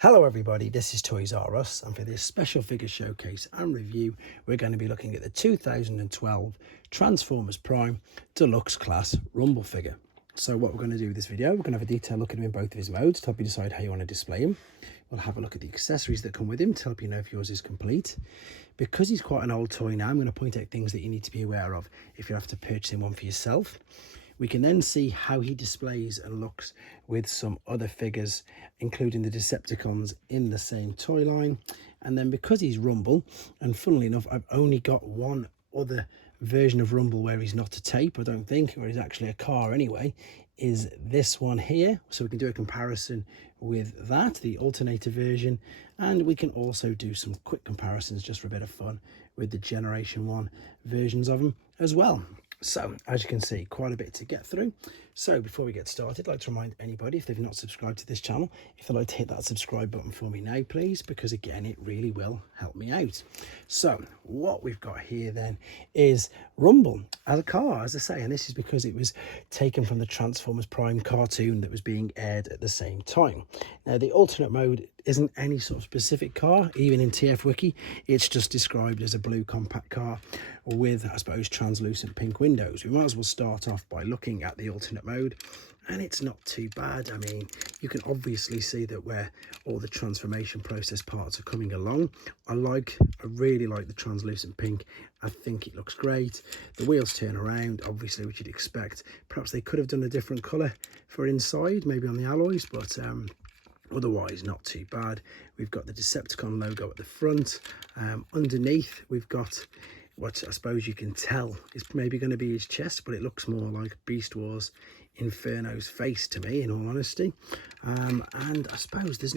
Hello everybody, this is Toys R Us, and for this special figure showcase and review we're going to be looking at the 2012 Transformers Prime Deluxe Class Rumble figure. So what we're going to do with this video, we're going to have a detailed look at him in both of his modes to help you decide how you want to display him. We'll have a look at the accessories that come with him to help you know if yours is complete. Because he's quite an old toy now, I'm going to point out things that you need to be aware of if you have to purchase one for yourself. We can then see how he displays and looks with some other figures, including the Decepticons in the same toy line. And then because he's Rumble, and funnily enough, I've only got one other version of Rumble where he's not a tape, I don't think, where he's actually a car anyway, is this one here. So we can do a comparison with that, the alternator version, and we can also do some quick comparisons just for a bit of fun with the Generation 1 versions of them as well. So, as you can see, quite a bit to get through. So, before we get started, I'd like to remind anybody, if they've not subscribed to this channel, if they'd like to hit that subscribe button for me now, please, because again, it really will help me out. So, what we've got here then is Rumble as a car, as I say, and this is because it was taken from the Transformers Prime cartoon that was being aired at the same time. Now, the alternate mode isn't any sort of specific car, even in TF Wiki, it's just described as a blue compact car with, I suppose, translucent pink windows. We might as well start off by looking at the alternate mode, and it's not too bad. I mean, you can obviously see that where all the transformation process parts are coming along. I really like the translucent pink. I think it looks great. The wheels turn around, obviously, which you'd expect. Perhaps they could have done a different colour for inside, maybe on the alloys, but otherwise not too bad. We've got the Decepticon logo at the front. Underneath we've got what I suppose you can tell is maybe going to be his chest, but it looks more like Beast Wars Inferno's face to me, in all honesty. And I suppose there's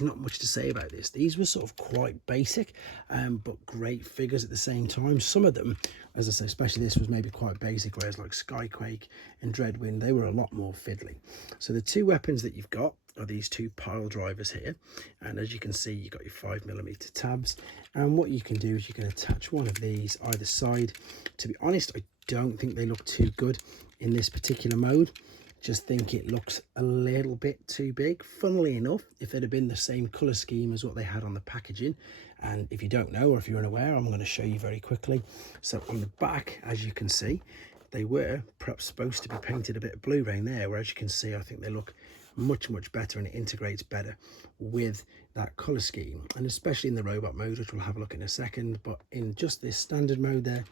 not much to say about this. These were sort of quite basic, but great figures at the same time. Some of them, as I say, especially this was maybe quite basic, whereas like Skyquake and Dreadwind, they were a lot more fiddly. So the two weapons that you've got are these two pile drivers here, and as you can see, you've got your 5mm tabs, and what you can do is you can attach one of these either side. To be honest, I don't think they look too good in this particular mode. Just think it looks a little bit too big. Funnily enough, if they'd have been the same color scheme as what they had on the packaging, and if you don't know or if you're unaware, I'm going to show you very quickly. So on the back, as you can see, they were perhaps supposed to be painted a bit of blue rain there, where as you can see, I think they look much better, and it integrates better with that color scheme, and especially in the robot mode, which we'll have a look in a second. But in just this standard mode there,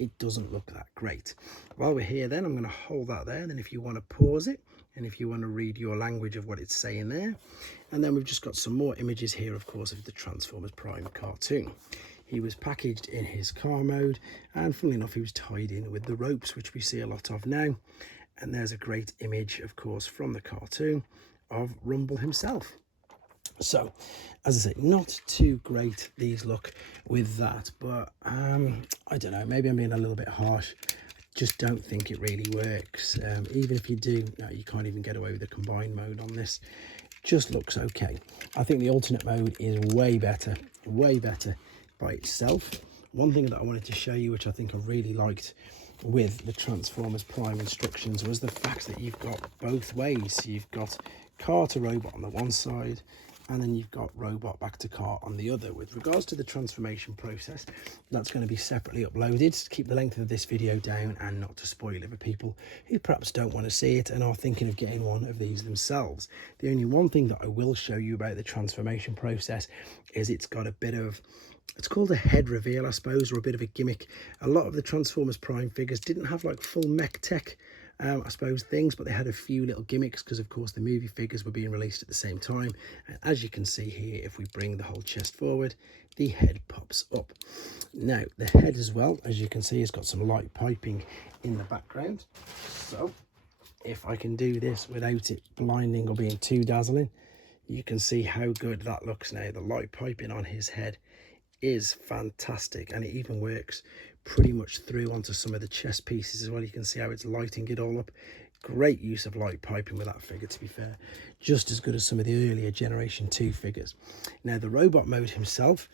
it doesn't look that great. While we're here then, I'm going to hold that there, and then if you want to pause it and if you want to read your language of what it's saying there. And then we've just got some more images here, of course, of the Transformers Prime cartoon. He was packaged in his car mode, and funnily enough, he was tied in with the ropes, which we see a lot of now. And there's a great image, of course, from the cartoon of Rumble himself. So, as I say, not too great these look with that, but I don't know, maybe I'm being a little bit harsh. I just don't think it really works. Even if you do, no, you can't even get away with the combined mode on this. Just looks okay. I think the alternate mode is way better by itself. One thing that I wanted to show you, which I think I really liked with the Transformers Prime instructions, was the fact that you've got both ways. So you've got car to robot on the one side, and then you've got robot back to car on the other. With regards to the transformation process, that's going to be separately uploaded to keep the length of this video down and not to spoil it for people who perhaps don't want to see it and are thinking of getting one of these themselves. The only one thing that I will show you about the transformation process is it's got a bit of, it's called a head reveal, I suppose, or a bit of a gimmick. A lot of the Transformers Prime figures didn't have like full mech tech, I suppose, things, but they had a few little gimmicks because, of course, the movie figures were being released at the same time. And as you can see here, if we bring the whole chest forward, the head pops up. Now, the head as well, as you can see, has got some light piping in the background. So, if I can do this without it blinding or being too dazzling, you can see how good that looks now. The light piping on his head is fantastic, and it even works pretty much through onto some of the chest pieces as well. You can see how it's lighting it all up. Great use of light piping with that figure, to be fair. Just as good as some of the earlier Generation 2 figures. Now, the robot mode himself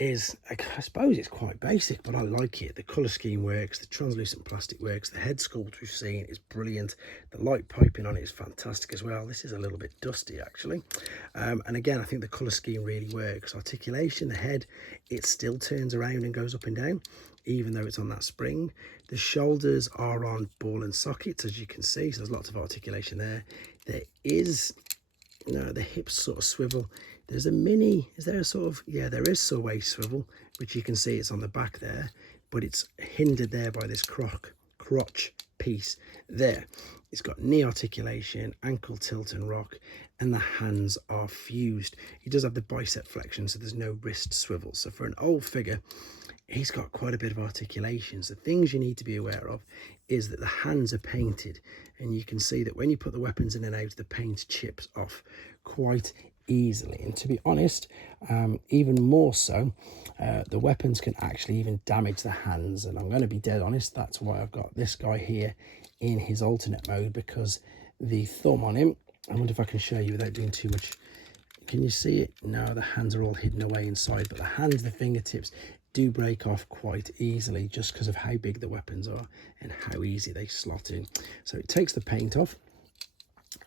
is, I suppose it's quite basic, but I like it. The colour scheme works, the translucent plastic works, the head sculpt we've seen is brilliant, the light piping on it is fantastic as well. This is a little bit dusty actually, and again I think the colour scheme really works. Articulation, the head, it still turns around and goes up and down even though it's on that spring. The shoulders are on ball and sockets, as you can see, so there's lots of articulation there. There is, you know, the hips sort of swivel. There's a mini, is there a sort of, yeah, there is a waist swivel, which you can see it's on the back there, but it's hindered there by this crotch piece there. It's got knee articulation, ankle tilt and rock, and the hands are fused. He does have the bicep flexion, so there's no wrist swivel. So for an old figure, he's got quite a bit of articulation. So things you need to be aware of is that the hands are painted, and you can see that when you put the weapons in and out, the paint chips off quite easily. And to be honest, even more so, the weapons can actually even damage the hands. And I'm going to be dead honest, that's why I've got this guy here in his alternate mode, because the thumb on him, I wonder if I can show you without doing too much. Can you see it? No, the hands are all hidden away inside, but the hands, the fingertips do break off quite easily just because of how big the weapons are and how easy they slot in. So it takes the paint off.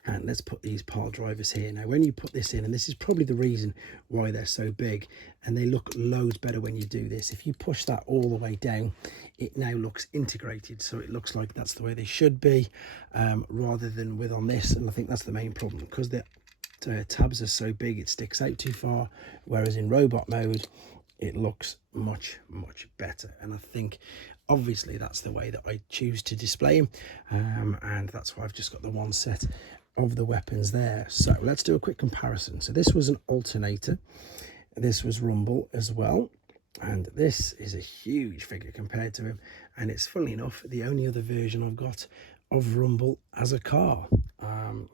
And let's put these pile drivers here. Now, when you put this in, and this is probably the reason why they're so big, and they look loads better when you do this. If you push that all the way down, it now looks integrated. So it looks like that's the way they should be, rather than with on this. And I think that's the main problem, because the tabs are so big, it sticks out too far. Whereas in robot mode, it looks much, much better. And I think obviously that's the way that I choose to display him, and that's why I've just got the one set of the weapons there. So let's do a quick comparison. So this was an alternator, this was Rumble as well, and this is a huge figure compared to him, and it's funnily enough the only other version I've got of Rumble as a car.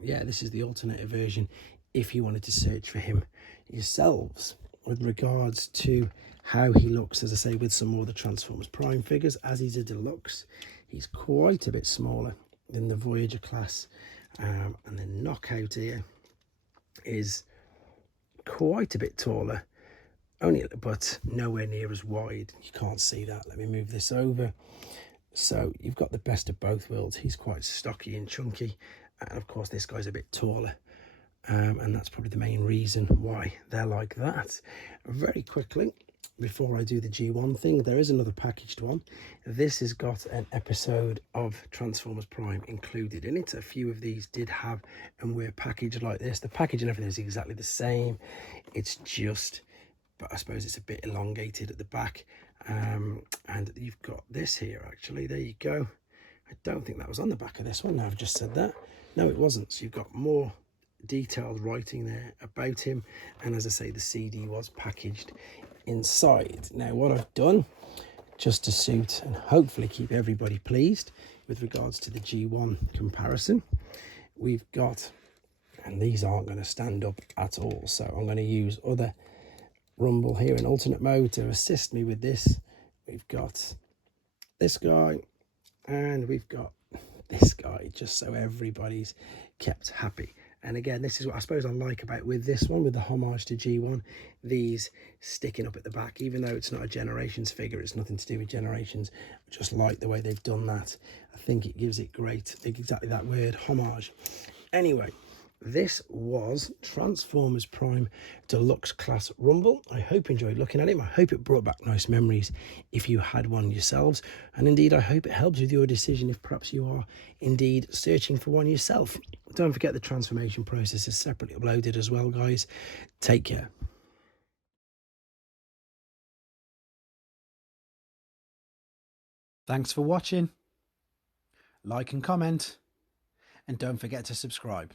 Yeah, this is the alternator version if you wanted to search for him yourselves. With regards to how he looks, as I say, with some more of the Transformers Prime figures, as he's a deluxe, he's quite a bit smaller than the Voyager class, and the Knockout here is quite a bit taller, but nowhere near as wide. You can't see that. Let me move this over. So you've got the best of both worlds. He's quite stocky and chunky, and of course this guy's a bit taller. And that's probably the main reason why they're like that. Very quickly, before I do the G1 thing, there is another packaged one. This has got an episode of Transformers Prime included in it. A few of these did have and were packaged like this. The package and everything is exactly the same. It's just, but I suppose it's a bit elongated at the back. And you've got this here actually. There you go. I don't think that was on the back of this one. Now I've just said that. No, it wasn't. So you've got more detailed writing there about him, and as I say, the CD was packaged inside. Now what I've done, just to suit and hopefully keep everybody pleased with regards to the G1 comparison, we've got, and these aren't going to stand up at all, so I'm going to use other Rumble here in alternate mode to assist me with this. We've got this guy and we've got this guy, just so everybody's kept happy. And again, this is what I suppose I like about with this one, with the homage to G1, these sticking up at the back. Even though it's not a Generations figure, it's nothing to do with Generations. I just like the way they've done that. I think it gives it great, exactly that word, homage. Anyway, this was Transformers Prime Deluxe Class Rumble. I hope you enjoyed looking at him. I hope it brought back nice memories if you had one yourselves. And indeed, I hope it helps with your decision if perhaps you are indeed searching for one yourself. Don't forget the transformation process is separately uploaded as well, guys. Take care. Thanks for watching. Like and comment. And don't forget to subscribe.